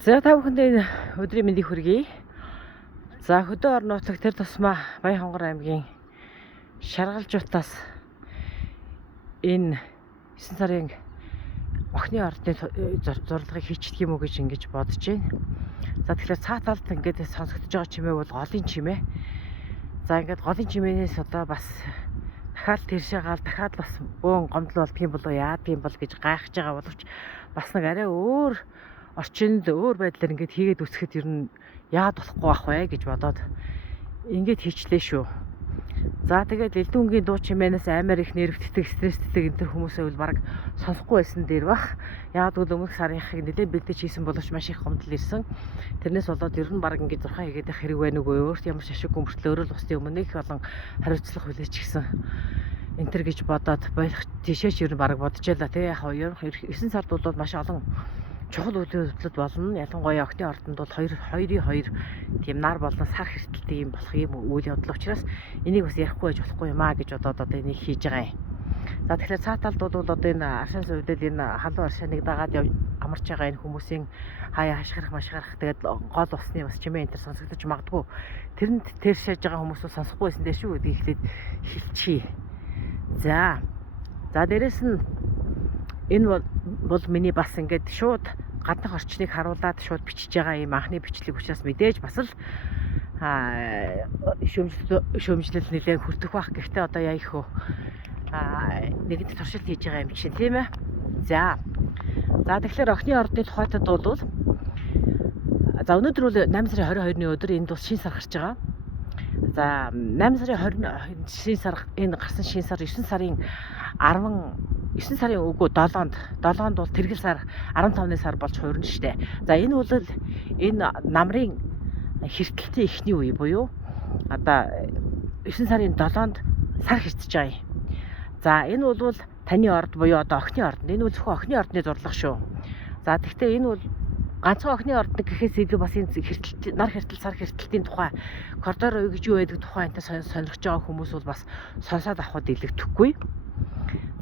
За та бүхэндээ өдрийн мэндийг хүргэе. За хөдөө орон нутаг тэр тусмаа Баянхонгор аймгийн Шаргалжуутаас энэ 9 сарын охины ордны зурлагыг хийчихдэг юм уу гэж ингэж бодож байна. За тэгэхээр цаа талд ингээд сонсогдож байгаа чимээ бол голын чимээ. За ингээд голын чимээнээс одоо бас дахиад тэршээгаал дахиад бас бөөн гомдол болдгийм болоо яадгийм бол гэж гайхаж байгаа боловч бас нэг арай өөр орчинд өөр байдлаар ингээд хийгээд үсгэхэд ер нь яад болохгүй ах вэ гэж бодоод ингээд хийчлээ шүү. За тэгээд элдүүнгийн дуу чимээнээс амар их нервтдэг, стресстэй энэ төр хүмүүсээ бол баг сонсохгүй байсан дээр бах. Яг л өмнөх сарынхыг нэлээд бэлдэж хийсэн боловч маш их гомдол ирсэн. Тэрнээс болоод ер нь баг ингээд зурхаа хийгээд хэрэг байна уу, өөрт ямар шашиг гүмжлэл өөрөө л бусдын өмнө их болон хариуцлага хүлээж гисэн. Энэ төр гэж бодоод байх тийшээч ер нь баг бодож ялла тий. Яг 9 сард бол маш олон чухал үйл явдлууд болно. Ялангуяа охины ордонд бол 2-2 тийм нар болон сар хэртэлтэй юм болох юм үйл явдал учраас энийг бас ярихгүй байж болохгүй юм аа гэж бодоод одоо энийг хийж байгаа юм. За тэгэхээр цааталд бол одоо энэ аршаан сувдэл энэ халуун аршааныг дагаад амарч байгаа энэ хүмүүсийн хаяа хашгирах машгирах тэгээд гол усны бас чимээ энэ төр сонсогдож магадгүй. Тэрэнд тэршээж байгаа хүмүүс сонсохгүй байсан дээ шүү гэдгийг ихлээд хэлчихье. За дээрэс нь энэ бол миний бас ингээд шууд гаднах орчныг харуулад шууд бичиж байгаа юм анхны бичлэг учраас мэдээж бас л шөмжлөл нэлээд хүртэх бах. Гэхдээ одоо яа их хөө нэгд туршилт хийж байгаа юм чинь тийм ээ. За тэгэхээр охины ордны тухайтад бол за өнөөдөр бол 8 сарын 22-ны өдөр энд бас шинэ сар гарч байгаа. За 8 сарын 20 шинэ сар энэ гарсан шинэ сар 9 сарын 9 сарын үгүй 7-нд бол тэргэл сар 15-ны сар болж хуурна штэ. За энэ бол энэ намрын хэртэлтийн эхний үе буюу одоо 9 сарын 7-нд сар хэртэж байгаа юм. За энэ бол таны орд буюу одоо охины орд. Энэ бол зөвхөн охины ордны зурлага шүү. За тэгвэл энэ бол ганцхан охины орд гэхээс илүү бас энэ хэртэлт нар хэртэл сар хэртэлтийн тухай коридор үе гэж юу байдаг тухай энэ сонирхож байгаа хүмүүс бол бас сонсоод авахд илэгдэхгүй.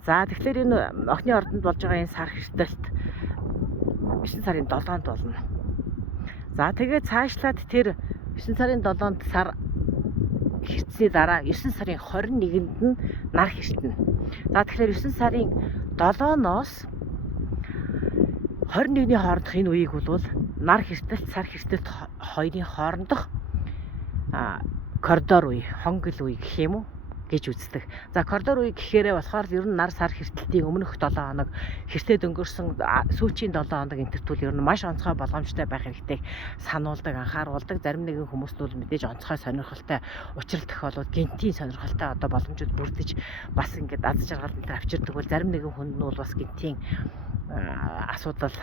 За тэгэхээр энэ охины ордонд болж байгаа энэ сар хэртэлт 9 сарын 7-нд болно. За тэгээд цаашлаад тэр 9 сарын 7-нд сар хэртсэний дараа 9 сарын 21-нд нь нар хэртэнэ. За тэгэхээр 9 сарын 7-ноос 21-ний хоорондох энэ үеийг бол нар хэртэлт, сар хэртэлт хоёрын хоорондох коридор үе, хонгил үе гэх юм уу гэж үздэг. За коридор үе гэхээрээ болохоор ер нь нар сар хэртэлтийн өмнөх 7 хоног хэртээд өнгөрсөн сүүчийн 7 хоног энтертүүл ер нь маш онцгой болгоомжтой байх хэрэгтэй сануулдаг, анхааруулдаг. Зарим нэгэн хүмүүс бол мэдээж онцгой сонирхолтой учрал тохиолдол гинтийн сонирхолтой одоо боломжууд бүрдэж бас ингээд аз жаргал энэ авчирдаг бол зарим нэгэн хүнд нь бол бас гинтийн асуудал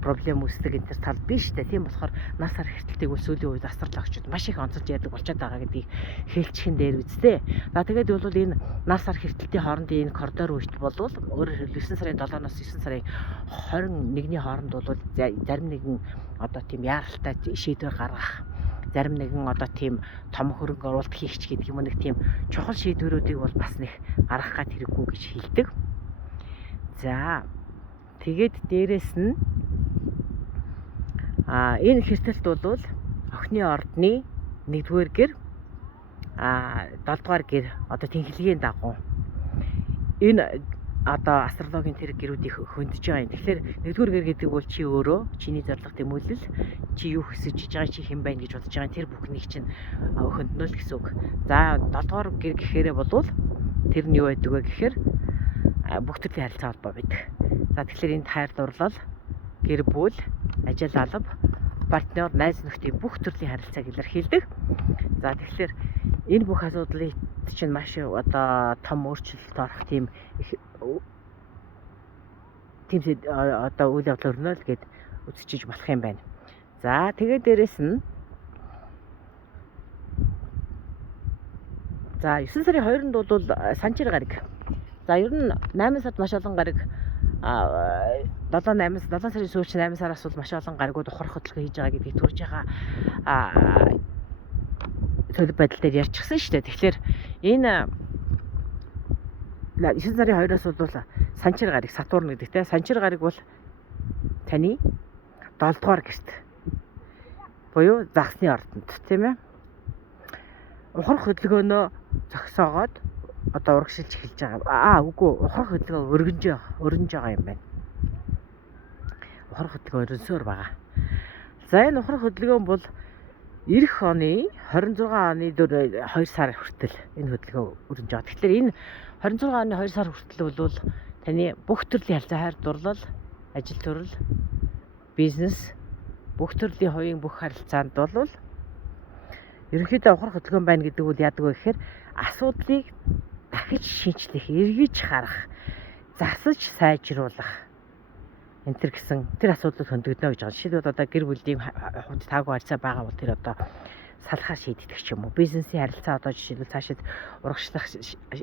проблем үүсдэг энэ тал биш үү. Тийм болохоор нар сар хэртэлтийг бол сүүлийн үед астрологчид маш их онцолж яадаг болчиход байгаа гэдгийг хэлчихэн дээр үздэй. За тэгээд бол энэ нар сар хэртэлтийн хоорондын энэ коридор үед бол өөрөөр хэлбэл 9 сарын 7-оос 9 сарын 21-ний хооронд бол зарим нэгэн одоо тийм яаралтай шийдвэр гаргах, зарим нэгэн одоо тийм том хөрөнгө оруулалт хийх ч гэдэг юм нэг тийм чухал шийдвэрүүдийг бол бас нэг гаргах гад хэрэггүй гэж хэлдэг. За тэгээд дээрэс нь энэ хэртэлт бол охины ордны 1-р гэр 7-р гэр одоо тэнхлэгийн дагуу энэ одоо астрологийн тэр гэрүүдийг хөндөж байгаа юм. Тэгэхээр 1-р гэр гэдэг бол чи өөрөө чиний зорилго тэмүүлэл чи юу хүсэж байгаа чи хэн байна гэж бодож байгаа тэр бүхнийг чинь хөндөөнө л гэсэн үг. За 7-р гэр гэхээрээ бол тэр нь юу байдаг вэ гэхээр бүх төрлийн харилцаа холбоо байдаг. За тэгэхээр энд хайр дурлал, гэр бүл, ажил алба, партнер, найз нөхдийн бүх төрлийн харилцааг илэрхийлдэг. За тэгэхээр энэ бүх асуудлыг чинь маш одоо том өөрчлөлт орох тийм одоо үйл явдал өрнө л гэд үзчихэж болох юм байна. За тэгээд дээрэс нь за 9 сарын 2-нд бол санчир гараг. За ер нь 8 сард маш олон гараг 7 сарын сүүлч 8 сараас бол маш олон гаригууд ухрах хөдөлгөөн хийж байгаа гэдгийг төрж байгаа төлөв байдал дээр ярьчихсан шүү дээ. Тэгэхээр энэ 9 сарын 2-оос бол санчир гараг Сатурн гэдэг те. Санчир гараг бол таны 7 дугаар гэрт буюу загсны ордонд тийм ээ. Ухрах хөдөлгөөнөө зогсоогоод одоо урагшилж эхэлж байгаа. Үгүй ухрах хөдөлгөөн өргөнж байгаа юм байна. Ухрах хөдөлгөөн өрнсөөр байгаа. За энэ ухрах хөдөлгөөн бол эх оны 26 оны 2 сар хүртэл энэ хөдөлгөөн өрнж байгаа. Тэгэхээр энэ 26 оны 2 сар хүртэл бол таны бүх төрлийн харилцаа хайр дурлал, ажил төрөл, бизнес бүх төрлийн хувийн бүх харилцаанд бол ерөнхийдөө ухрах хөдөлгөөн байна гэдэг бол яадаг вэ гэхээр асуудлыг дахиж шинжлэх, эргэж харах, засаж сайжруулах энэ гэсэн тэр асуудлууд хөндөгдөнө гэж байгаа. Жишээлбэл одоо гэр бүлийн хувьд таагүй харилцаа байгаа бол тэр одоо салхаа шийддэг ч юм уу. Бизнесийн харилцаа одоо жишээлбэл цаашид урагшлах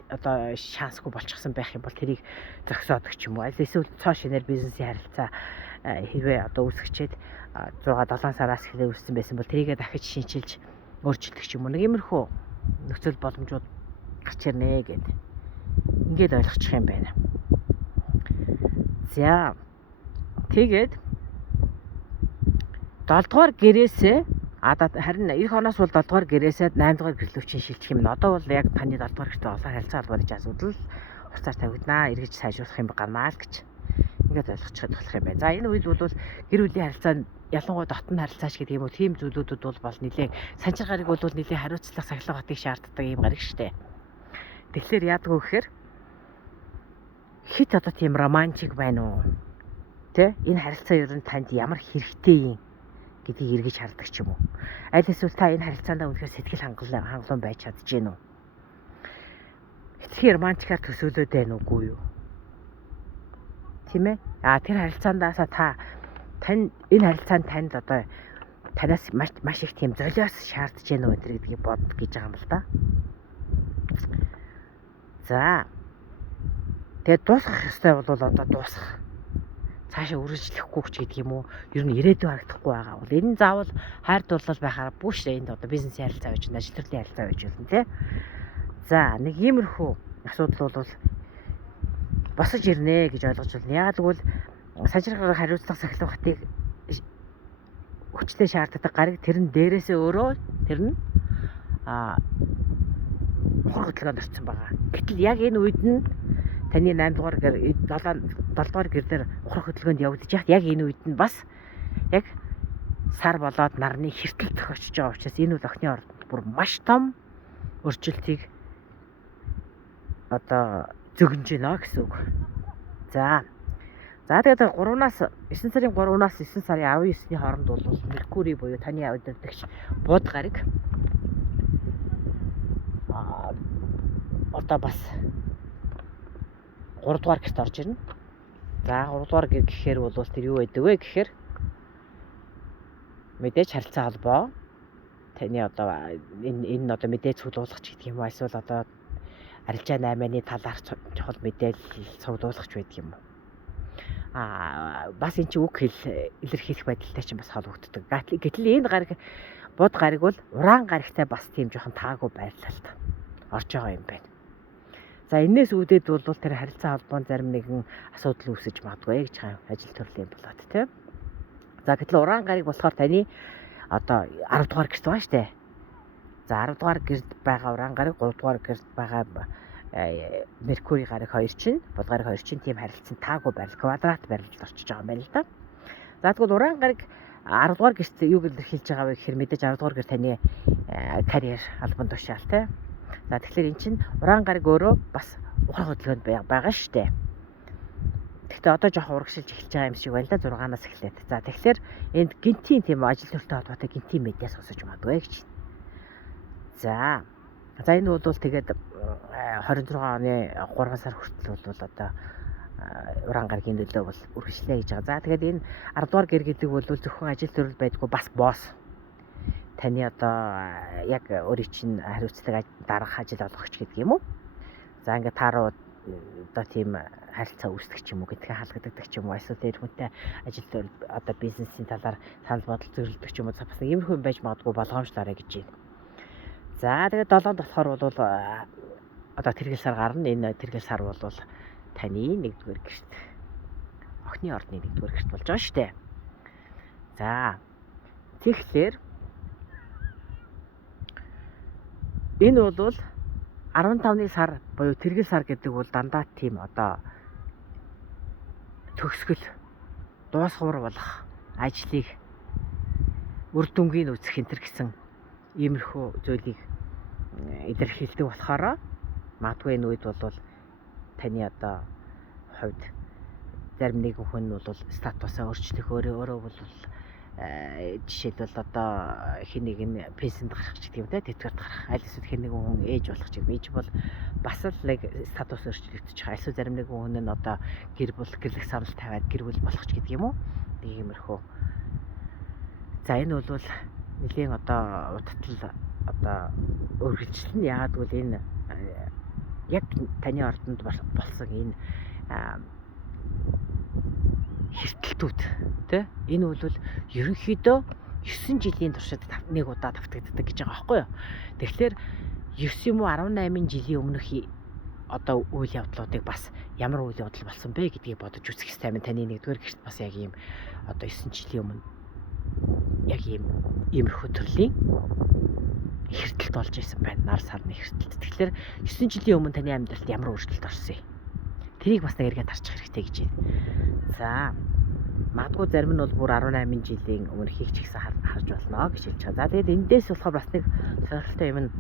одоо шансгүй болчихсон байх юм бол тэрийг зогсоодог ч юм уу. Аль эсвэл цоо шинээр бизнесийн харилцаа хэрвээ одоо үүсгчээд 6-7 сараас эхлээ үүссэн байсан бол тэрийгээ дахиж шинчилж өөрчилдөг ч юм уу. Нэг иймэрхүү нөхцөл боломжууд гарч ирнэ гэдэг. Ингээд ойлгочих юм байна. За тэгээд 7 дугаар гэрээсээ харин эх оноос бол 7 дугаар гэрээсээ 8 дугаар гэрлүүчийн шилжих юм. Одоо бол яг таны 7 дугаар гэртэй олон харилцаа холбооны асуудал хуцаар тавигдана, эргэж сайжруулах юм гарнаа л гэж ингээд ойлгочиход болох юм байна. За энэ үед бол гэр бүлийн харилцаанд ялангуяа дотны харилцаач гэдэг юм уу тийм зүйлүүдэд бол нэлээд санчир гариг бол нэлээд хариуцлах сахилга батыг шаарддаг юм гариг штэ. Тэгэхээр яадаг вэ гэхээр хит одоо тийм романтик байна уу? Тэ энэ харилцаа ер нь танд ямар хэрэгтэй юм гэдгийг эргэж хардаг ч юм уу. Аль эсвэл та энэ харилцаанд үнэхээр сэтгэл хангалуун байж чадж гин үү? Хитрхи романтикаар төсөөлөд байна уугүй юу? Тийм ээ. Тэр харилцаандаасаа тань энэ харилцаанд танд одоо танаас маш их тийм золиос шаардж гин үү гэдгийг бод гэж байгаа юм л да. За. Тэгээд дуусгах ёстой бол одоо дуусгах. Цаашаа үргэлжлэхгүй ч гэдэг юм уу. Ер нь ирээдүй харагдахгүй байгаа бол энэ заавал хайр дурлал байхаар бүш энд одоо бизнесийн харилцаа байж, ажил төрлийн харилцаа байж болно тий. За нэг иймэрхүү асуудал бол босож ирнэ гэж ойлгож байна. Яг тэгвэл санчиргаар хариуцлах сахилга батыг хүчтэй шаарддаг гариг тэр нь дээрээсээ өөрөө тэр нь ухрах хөдөлгөөнд орсон байгаа. Гэтэл яг энэ үед нь таны 8 дугаар гэр 7 дугаар гэр дээр ухрах хөдөлгөөнд явагдаж яхад яг энэ үед нь бас яг сар болоод нарны хэртэл тохиолж байгаа учраас энэ бол охины ордонд бүр маш том өөрчлөлтийг одоо зөгнж байна гэсэн үг. За тэгээд 3-аас 9 сарын 3-аас 9 сарын 19-ний хооронд бол Меркурий буюу таны удирдагч бууд гариг одоо бас 3 дугаар гэрт орж ирнэ. За 3 дугаар гэр гэхээр бол тэр юу байдаг вэ гэхээр мэдээж харилцаа холбоо таны одоо энэ одоо мэдээж цуглуулгач гэдэг юм уу эсвэл одоо арилжаа 8-ны талаарх чухал мэдээлэл цуглуулгач байдаг юм уу. Бас эн чинь үг илэрхийлэх байдалтай чинь бас холбогддог. Гэтэл энэ гариг бод гариг бол уран гаригтай бас тийм жоохон таагүй байрлалд орж байгаа юм байна. За энээс үүдээд бол тэр харилцаа холбоонд зарим нэгэн асуудал үүсэж магадгүй гэж байгаа ажил төрлийн болоод тийм. За гэтэл уран гариг болохоор таны одоо 10 дугаар гэрт байгаа штэ. За 10 дугаар гэрт байгаа уран гариг 3 дугаар гэрт байгаа Меркурий гариг хоёр чинь бод гариг хоёр чинь тийм харилцан таагүй байрлал квадрат байрлалд орчиж байгаа юм байна л да. За тэгвэл уран гариг 10 дугаар гэрт юу илэрхийлж байгаа вэ гэхээр мэдээж 10 дугаар гэр таны карьер албан тушаал тийм. За тэгэхээр эн чинь уран гариг өөрөө бас ухрах хөдөлгөөнд байгаа штэ. Гэхдээ одоо жоохон урагшилж эхэлж байгаа юм шиг байна да 6-наас эхлээд. За тэгэхээр энд гинтийн тийм ажил төрөлтэй холбоотой гинтийн медиа сонсож магадгүй гэж. За энэ бол тэгээд 26 оны 3 сар хүртэл бол одоо уран гаригийн нөлөө бол үргэлжлэе гэж байгаа. За тэгээд энэ 10 дугаар гэр гэдэг бол зөвхөн ажил төрөл байдгүй бас босс. Таны одоо яг өөрийн чинь хариуцлага дарах ажил олгогч гэдэг юм уу? За ингээд та руу одоо тийм харилцаа үүсгэх ч юм уу гэдгээ хаалгадаг ч юм уу эсвэл тэр хүнтэй ажил төрөл одоо бизнесийн талаар санал бодол зөвлөдөг ч юм уу бас нэг иймэрхүү байж магадгүй болгоомжлоорой гэж байна. За тэгээд 7-нд болохоор бол одоо тэргэл сар гарна. Энэ тэргэл сар бол таны 1-р гэрт охины ордны 1-р гэрт болж байгаа шүү дээ. За тэгэхээр Энэ бол 15-ны сар буюу тэргэл сар гэдэг бол дандаа тийм одоо төгсгөл дуусгуур болох ажлыг үр дүнгийн үүсэх энэ гэсэн иймэрхүү зүйлийг илэрхийлдэг болохоор магадгүй энэ үед бол таны одоо хувьд зарим нэгэн хүн бол статусаа өөрчлөх өөрөө бол жишээлбэл одоо хин нэг нь пенсэнд гарах ч гэдэг юм да тэтгэврт гарах аль эсвэл хин нэгэн хүн ээж болох ч юм ээж бол бас л нэг статус өөрчлөгдөж байгаа. Эсвэл зарим нэгэн хүн нь одоо гэрлэх санал тавиад гэр бүл болох ч гэдэг юм уу. Иймэрхүү. За энэ бол нэлийн одоо удтал одоо үргэлжлэн яагаад гэвэл энэ яг таны ордонд болсон энэ хэртэлтүүд тий энэ бол ерөнхийдөө 9 жилийн туршид нэг удаа давтагддаг гэж байгаа байхгүй юу. Тэгэхээр 9 юм уу 18 жилийн өмнөх одоо үйл явдлуудыг бас ямар үйл явдал болсон бэ гэдгийг бодож үзэх хэрэгтэй юм. Таны нэгдүгээр гэрт бас яг ийм одоо 9 жилийн өмнө яг иймэрхүү төрлийн хэртэлт болж исэн байна. Нар сарны хэртэлт. Тэгэхээр 9 жилийн өмнө таны амьдралд ямар өөрчлөлт орсон юм? Тэрийг бас нэг эргээд харчих хэрэгтэй гэж байна. За магадгүй зарим нь бол бүр 18 жилийн өмнөхийг ч ихсэн харж болно гэж хэлж байгаа. За тэгээд эндээс болохоор бас нэг сонирхолтой юм нь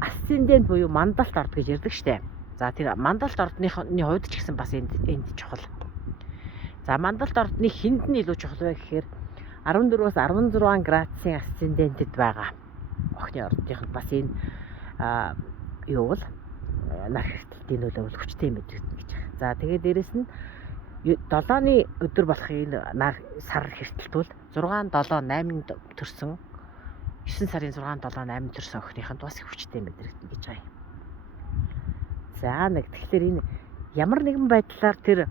асцендент буюу мандалт орд гэж ярьдаг штэ. За тэр мандалт ордны хувьд ч гэсэн бас энд чухал. За мандалт ордны хүнд нь илүү чухал вэ гэхээр 14-өөс 16 градусын асцендентэд байгаа охины ордынх бас энэ юу бол нар хэртэлтийн нөлөө хүчтэй мэдэгдэнэ гэж байна. За тэгээд дээрэс нь 7-ны өдөр болох энэ нар сар хэртэлт бол 6, 7, 8-нд төрсөн 9 сарын 6, 7, 8-нд төрсөн охиныханд бас их хүчтэй мэдэгдэнэ гэж байна. За нэг тэгэхээр энэ ямар нэгэн байдлаар тэр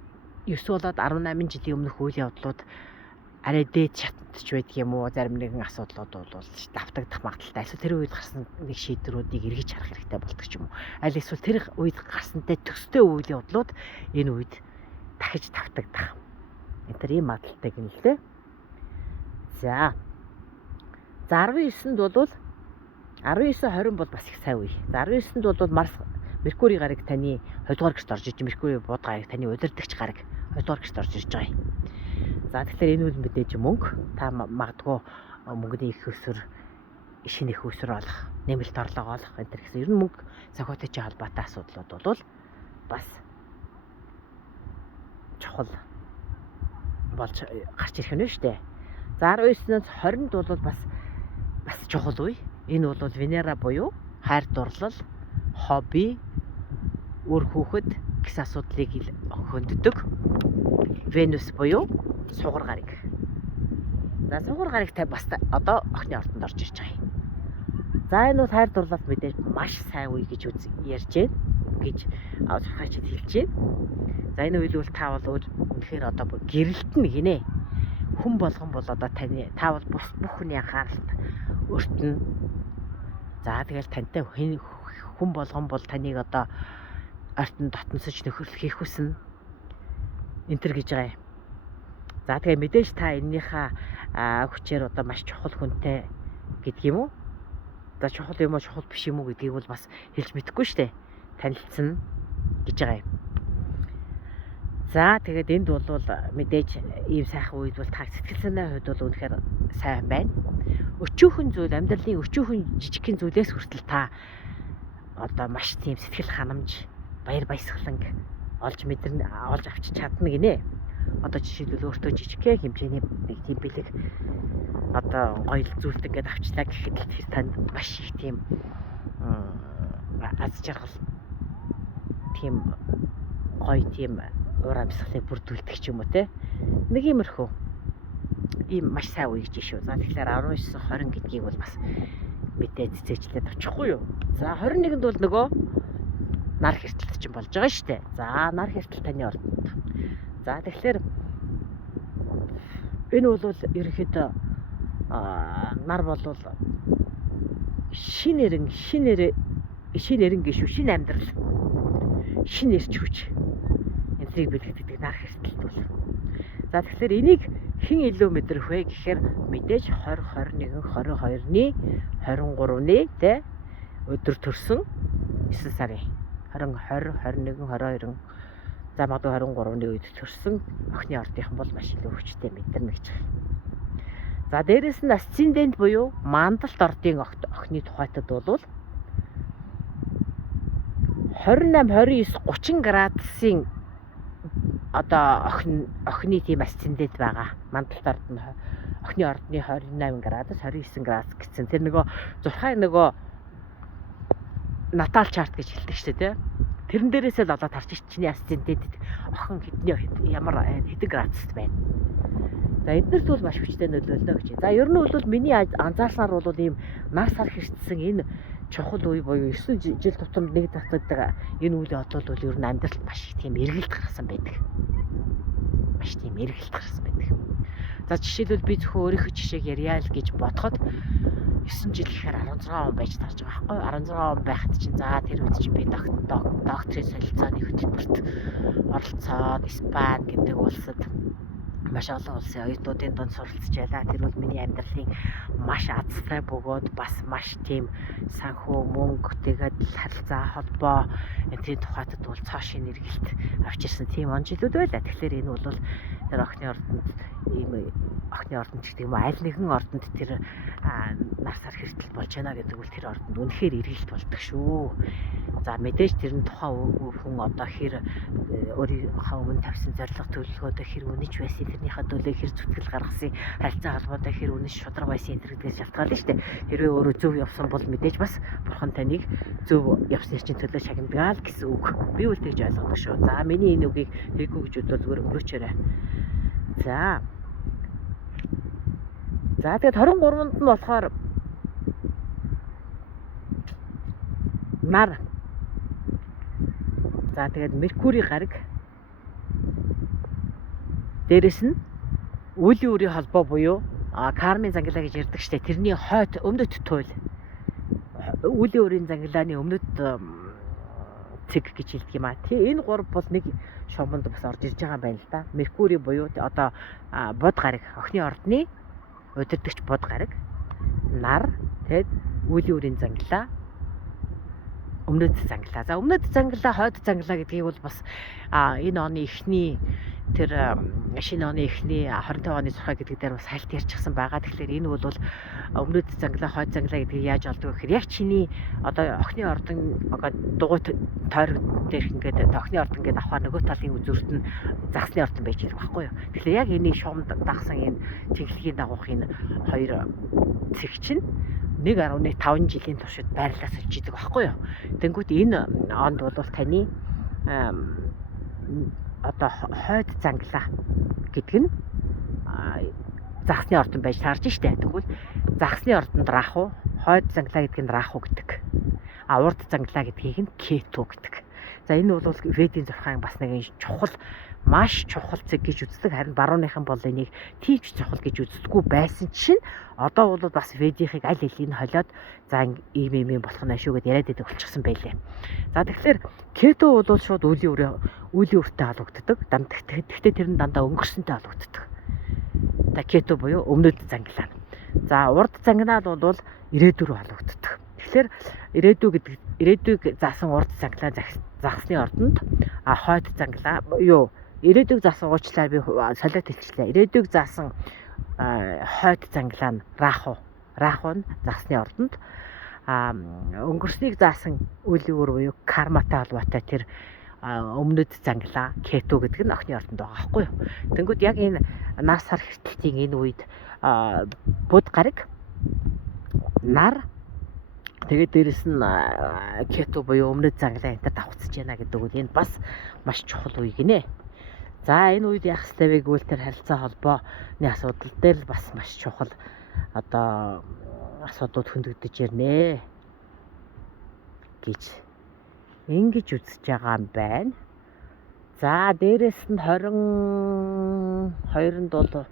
9 болоод 18 жилийн өмнөх үйл явдлууд арай дээд шатч байдаг юм уу? Зарим нэгэн асуудлууд бол давтагдах магадaltaй. Эсвэл тэр үед гарсан нэг шийдвэрүүдийг эргэж харах хэрэгтэй болдог ч юм уу. Аль эсвэл тэр үед гарсантай төстэй үйл явдлууд энэ үед дахиж давтагдах. Энэ тэр ийм магадaltaй гэнэ л дээ. За 19-нд бол 19-20 бол бас их сайн үе. За 19-нд бол Марс Меркурий гараг таны 2 дугаар гэрт орж иж, Меркурий бод гараг таны удирдагч гараг 2 дугаар гэрт орж ирж байгаа юм. За тэгэхээр энэ үл мэдээж мөнгө та магадгүй мөнгөний их өсвөр шинэ их өсвөр олох, нэмэлт орлого олох энэ гэсэн ер нь мөнгө зохиотойч холбоотой асуудлууд бол бас чухал болж гарч ирэх нь шүү дээ. За 19-ноос 20-нд бол бас чухал үе. Энэ бол Венера буюу хайр дурлал, хобби, үр хүүхэд гэсэн асуудлыг хөнддөг. Венус буюу сугар гараг. За сугар гараг та бас одоо охины ордонд орж ирж байгаа юм. За энэ бол хайр дурлалт мэдээж маш сайн үе гэж ярьж байна гэж авчирхайчд хэлж байна. За энэ үйл бол та бол үнэхээр одоо гэрэлтэн гинэ. Хүн болгон бол одоо та бол бүх хүний анхааралд өртнө. За тэгэл тантай хүн болгон бол таныг одоо артнд дотносож нөхөрлөх хийх хүснэ. Энтер гэж байгаа юм. За тэгээ мэдээж та эннийхээ хүчээр одоо маш чухал хүнтэй гэдэг юм уу? За чухал юм уу, чухал биш юм уу гэдгийг бол бас хэлж мэдэхгүй шүү дээ. Танилцсан гэж байгаа юм. За тэгээд энд бол мэдээж ийм сайхан үед бол та сэтгэл санаа хувьд бол үнэхээр сайн байна. Өчүүхэн зүйл, амьдралын өчүүхэн жижигхэн зүйлээс хүртэл та одоо маш тийм сэтгэл ханамж, баяр баясгаланг олж авч чадна гинэ. Одоо жишээлбэл өөртөө жижигхэн хэмжээний нэг тийм бэлэг одоо гоё зүйлт ингээд авчлаа гэхэд тэр танд маш их тийм аз жаргал тийм гоё тийм уур амьсгалыг бүрдүүлдэг ч юм уу те. Нэг иймэрхүү ийм маш сайн үе гэж шүү. За тэгэхээр 19-20 гэдгийг бол бас мэдээ цэцэжлээд очихгүй юу. За 21-нд бол нөгөө нар хэртэлт чинь болж байгаа шүү дээ. За нар хэртэлт таны ордонд. За тэгэхээр энэ бол ерөнхийдөө нар бол шинэ эрен гişүү, шинэ амьдрал, шинэ эрч хүч. Энэ эзнийг бэлтгэдэг нар хэртэлт бол. За тэгэхээр энийг хэн илүү мэдрэх вэ гэхээр мэдээж 2021 22-ны 23-ны тэ өдөр төрсөн 9 сарын 20 21 22 за магадгүй 23-ны үед төрсөн охины ордынхан бол маш илүү хүчтэй мэдэрнэ гэж байна. За дээрэс нь асцендент буюу мандалт ордын охины тухайтад бол 28 29 30 градусын одоо охины тийм асцендент байгаа. Мандалт орд нь охины ордны 28 градус 29 градус гэсэн. Тэр нөгөө зурхай нөгөө натал чарт гэж хэлдэг шүү дээ. Тэрэн дээрээс л олоод харчих чиний асцендент охин ямар хэдэн градуст байна. За эднэрт бол маш хүчтэй нөлөөлнө гэж. За ер нь бол миний анзаарснаар бол ийм нар сар хэрчсэн энэ чухал үе буюу 9 жил тутамд нэг татдаг энэ үйл явдал бол ер нь амьдралд маш их тийм эргэлт гаргасан байдаг. Маш тийм эргэлт гаргасан байдаг. За жишээлбэл би зөвхөн өөрийнхөө жишээг ярья л гэж бодоход 9 жил гэхээр 16 он байж тарж байгаа байхгүй 16 он байхад чинь за тэр үед чинь би докторийн солилцооны хөтөлбөрт оролцоод Испани гэдэг улсад маш олон улсын оюутнуудын дунд суралцж байлаа. Тэр бол миний амьдралын маш азтай бөгөөд бас маш тийм санхүү мөнгө тэгээд харилцаа холбоо энэ тухайтад бол цаашийн эргэлт авчирсан тийм он жилүүд байлаа. Тэгэхээр энэ бол тэр охины ордонд ийм охины ордонд гэдэг юм уу аль нэгэн ордонд тэр нар сар хэртэл болж байна гэдэг бол тэр ордонд үнэхээр эргэлт болдог шүү. За мэдээж тэрний тухайн хүн одоо хэр өөрийнхөө өмнө тавьсан зорилго төлөвлөгөөдөө хэр үнэж байсан тэрнийхээ төлөө хэр зүтгэл гаргасан харилцаа холбоотой хэр үнэж шударга байсан энэ гэдгээс шалтгаална шүү дээ. Хэрвээ өөрөө зөв явсан бол мэдээж бас бурхан таныг зөв явсны чинь төлөө шагнадаг л гэсэн үг. Би үл тэгж ойлгодог шүү. За миний энэ үгийг хэрэггүй гэж бодвол зүгээр өнгөрөөчөөрэй. За тэгээд 23-нд нь болохоор нар. За тэгээд Меркурий гараг. Дээрэс нь үлийн үрийн холбоо буюу кармын зангилаа гэж ярьдаг штэ. Тэрний хойд өмнөд туйл. Үлийн үрийн зангилааны өмнөд цэг гэж хэлдэг юм аа. Энэ гурав бол нэг шомонд бас орж ирж байгаа юм байна л да. Меркурий буюу одоо бод гараг, охины ордны удирдагч бод гараг, нар, тэгээд үлийн үрийн зангилаа, өмнөд зангилаа. За өмнөд зангилаа, хойд зангилаа гэдгийг бол бас энэ оны эхний тэр шинэ оны эхний 25 оны зурхай гэдэг дээр бас хальт ярьчихсан байгаа. Тэгэхээр энэ бол өмнөд зангилаа, хойд зангилаа гэдгийг яаж олдог вэ гэхээр яг чиний одоо охины ордон дугуй тойрог дээрх ингээд охины ордон ингээд авахаар нөгөө талын үзүүрт нь загсны ордон байж ирэх байхгүй юу. Тэгэхээр яг энийг шугамд дагсан энэ чиглэлийн дагуух энэ хоёр цэг чинь 1.5 жилийн туршид байрлалаа сольж идэг байхгүй юу. Тэнгүүт энэ онд бол таны одоо хойд зангилаа гэдэг нь загсны ордон байж таарж штэ. Тэгвэл загсны ордонд раху, хойд зангилаа гэдэг нь раху гэдэг. Урд зангилаа гэдгийг нь кету гэдэг. За энэ бол ведийн зурхайн бас нэг чухал маш чухал цэг гэж үздэг. Харин барууныхан бол энийг тийч чухал гэж үздэггүй байсан чинь одоо бол бас ведийнхийг аль алийг нь холиод за ийм болох нь шүү гэдээ яриад байдаг болчихсон байлээ. За тэгэхээр кето бол шууд үлийн үртэй халагддаг. Гэхдээ тэр нь дандаа өнгөрсөнтэй халагддаг. За кето буюу өмнөд зангилаа. За урд зангилаа бол ирээдүй рүү халагддаг. Тэгэхээр ирээдүйг заасан урд зангилаа загсны ордонд хойд зангилаа юу ирээдүйг заасан уучлаар би солиод хэлчихлээ. Ирээдүйг заасан хойд зангилаа нь раху нь загсны ордонд өнгөрснийг заасан үлийн үр буюу карматай холбоотой тэр өмнөд зангилаа кету гэдэг нь охины ордонд байгаа байхгүй юу. Тэнгүүд яг энэ нар сар хэртэлтийн энэ үед буд гараг нар тэгээд дээрэс нь кету буюу өмнөд зангилаа энэ давхцаж байна гэдэг үл энэ бас маш чухал үе гинэ. За энэ үед яах ёстой вэ гэвэл тэр харилцаа холбооны асуудал дээр л бас маш чухал одоо асуудлууд хөндөгдөж ирнэ гэж ингэж үзэж байгаа юм байна. За дээрэс нь 22-нд бол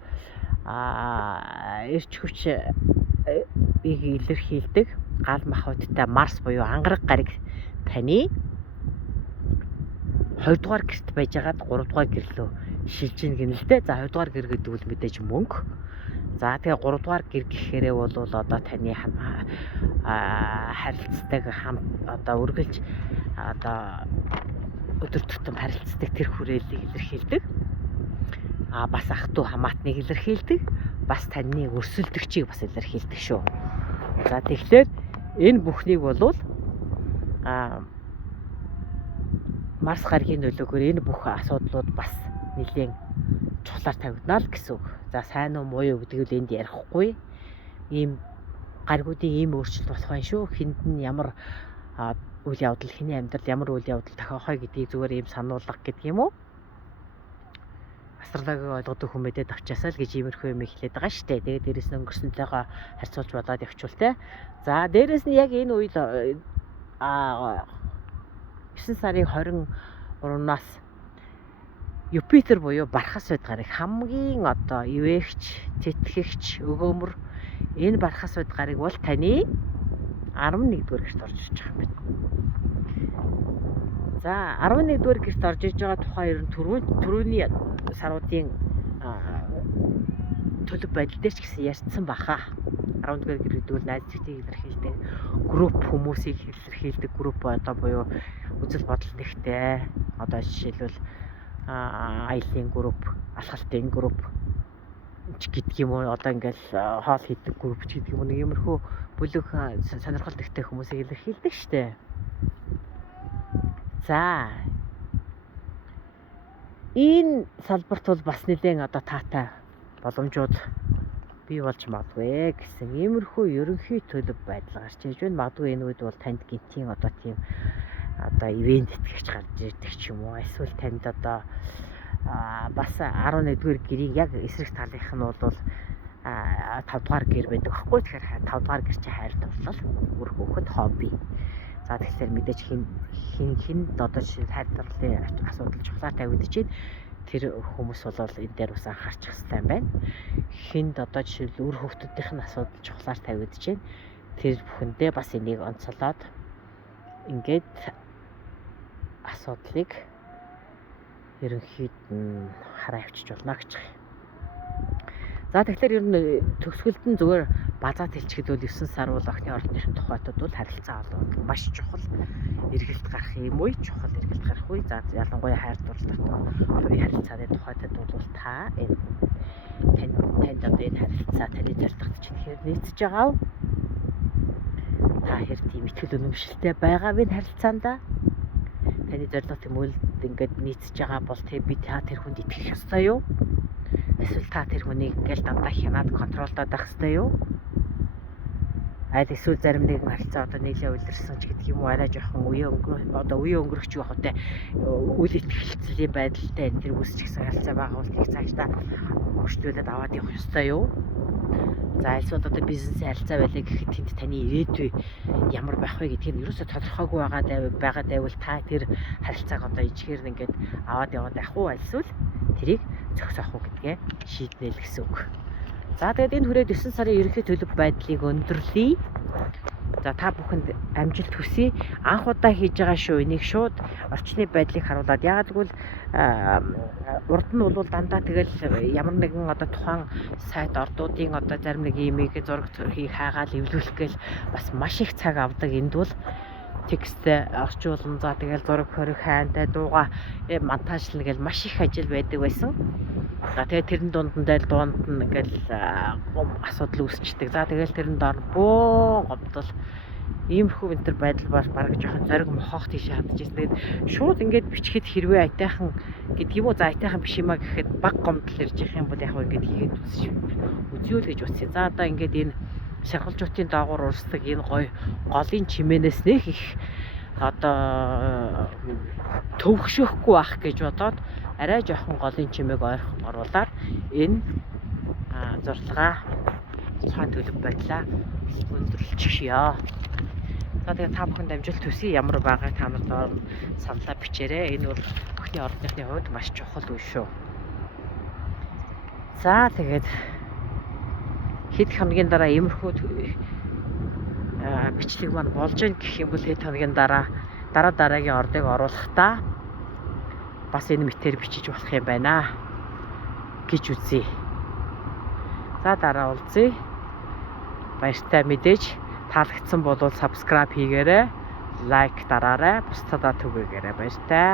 эрч хүч илэрхийлдэг гал махбодтой Марс буюу ангараг гараг таны 2 дугаар гэрт байж байгаад 3 дугаар гэр рүү шилж ийн гэнэ л дээ. За 2 дугаар гэр гэдэг үл мэдээж мөнгө. За тэгээ 3 дугаар гэр гэхээрээ бол одоо таны харилцдаг одоо үргэлж одоо өдөр тутам харилцдаг тэр хүрээллийг илэрхийлдэг. Бас ах トゥ хамаатныг илэрхийлдэг. Бас таны өрсөлдөгчийг бас илэрхийлдэг шүү. За тэгэхээр энэ бүхнийг болвол Марс гарагийн нөлөөгөөр энэ бүх асуудлууд бас нэлээд чухлаар тавигдана л гэсэн үг. За сайн уу муу юу гэдгийг л энд ярихгүй. Ийм гаргуудын ийм өөрчлөлт болох байх шүү. Хинд нь ямар үйл явдал, хэний амьдрал ямар үйл явдал тохиохой гэдгийг зүгээр ийм сануулга гэдэг юм уу? Астрологи ойлгодог хүмүүдэд авчаасаа л гэж иймэрхүү юм хэлээд байгаа шүү дээ. Тэгээд дээрэс нь өнгөрсөнтэйгээ харьцуулж бодоод явчихвал те. За дээрэс нь яг энэ үед 9 сарын 23-наас Юпитер буюу Бархас байд гарыг хамгийн одоо ивээгч, тэтгэгч, өгөөмөр энэ Бархас байд гарыг бол таны 11-р гэрт орж ирж байгаа юм байна. За 11-р гэрт орж ирж байгаа тухай ер нь түрүүний саруудын төлөв байдал дээр ч гэсэн ярьсан баха. 11-р гэр гэдэг нь найз зүйтэй илэрхийлдэг групп хүмүүсийг илэрхийлдэг групп одоо буюу үзэл бодол нэгтэй. Одоо жишээлбэл аялын групп, алхалтын групп гэдэг юм уу, одоо ингээл хоол хийдэг групп гэдэг юм уу, нэг иймэрхүү бүлэг сонирхол төгтэй хүмүүсийг илэрхийлдэг штэ. За энэ салбарт бол бас нэлээд одоо таатай боломжууд бий болж магадгүй гэсэн иймэрхүү ерөнхий төлөв байдал гарч иж байна. Магадгүй энэ үед бол танд гинтийн одоо тийм одоо ивент итгэгч гарч ирдэг ч юм уу. Эсвэл танд одоо бас 11-р гэрийн яг эсрэг талынх нь бол 5 дугаар гэр байдаг байхгүй. Тэгэхээр 5 дугаар гэр чи хайр дурлал, үр хөвгөт, хобби. За тэгэхээр мэдээж хин одоо жишээ хайр дурлалын асуудал чухлаар тавигдчихээн. Тэр хүмүүс бол энэ дээр бас анхаарчих хэрэгтэй юм байна. Хинд одоо жишээ үр хөвгтүүдийн асуудал чухлаар тавигдчихээн. Тэр бүхэндээ бас энийг онцлоод ингээд асуудлыг ерөнхийд нь хараа авчиж болно гэж байна. За тэгэхээр ер нь төгсгөлд нь зүгээр базаад хэлчихэд бол 9 сар бол охины ордныхын тухайтад бол харилцаа бол маш чухал эргэлт гарах юм уу? Чухал эргэлт гарах үе. За ялангуяа хайр дурлалтай харилцааны тухайтад бол та танд одоо энэ харилцаа таны зорилгот чинь хэр нийцэж байгаа вэ? Та хэр тийм итгэл үнэмшилтэй байгаа вэ харилцаанд? Таны зорилго тэмүүлд ингээд нийцэж байгаа бол би та тэр хүнд итгэх ёстой юу? Эсвэл та тэр хүнийг ингээл дандаа хянаад контролдоод байх ёстой юу? Аль эсвэл зарим нэгэн харилцаа одоо нийлээ үлдэрсэн ч гэдэг юм уу, арай жоохон үе өнгөрөх ч байх үү, үйл итгэлцлийн байдалтай энэ тэр үсч гэсэн харилцаа байгаа бол тийг цаашдаа хөгжүүлээд аваад явах ёстой юу? За эсвэл одоо бизнесийн харилцаа байлаа гэхэд тэнд таны ирээдүй ямар байх вэ гэдгийг нь ерөөсөө тодорхойгүй байгаа дайвал та тэр харилцааг одоо ижгээр ингээд аваад яваад байх уу, эсвэл тэрийг зогсоох уу гэдгээ шийднэ л гэсэн үг. За тэгээд энэ хүрээд 9 сарын ерөнхий төлөв байдлыг өндөрлөе. За та бүхэнд амжилт хүсье. Анх удаа хийж байгаа шүү. Энийг шууд орчны байдлыг харуулад яагаад гэвэл урд нь бол дандаа тэгэл ямар нэгэн одоо тухайн сайт ордуудын одоо зарим нэг имийг зураг хийх хайгаал эвлүүлэх гээл бас маш их цаг авдаг. Энд бол текстээ орчуулсан. За тэгэл зураг хориг хайнтай дууга монтажлна гээл маш их ажил байдаг байсан. За тэгээд тэрэн дунд нь ингээл асуудал үүсчдэг. За тэгэл тэрэн доор бөө гомдол иймэрхүү винтер байдал баг жоохон зориг мохоох тийш хадчихсан. Тэгээд шууд ингээд бичгэд хэрвээ айтайхан гэдэг юм уу, за айтайхан биш юмаа гэхэд баг гомдол ирж явах юм бол яг ингээд хийгээд үзье л гэж утсан. За одоо ингээд энэ шаргалжуутын доогуур урсдаг энэ гоё голын чимээнээс нэг их одоо төвөгшөхгүй байх гэж бодоод арай жоохон голын чимээг ойрхон оруулаад энэ зурлагаа тухайн төлөв байдлаа өндөрлөчихье. За тэгээд та бүхэнд амжилт хүсье. Ямар байгааг та нарт саналаа бичээрэй. Энэ бол охины ордныхны хувьд маш чухал үе шүү. За тэгээд хэд хоногийн дараа иймэрхүү бичлэг маань болж гэх юм бол хэд хоногийн дараа дараагийн ордыг оруулахдаа бас энэ мэтээр бичиж болох юм байна гэж үзье. За дараа уулзъя. Баяртай мэдээж таалагдсан бол subscribe хийгээрэй, лайк дараарай, бусдадаа түгээгээрэй. Баяртай.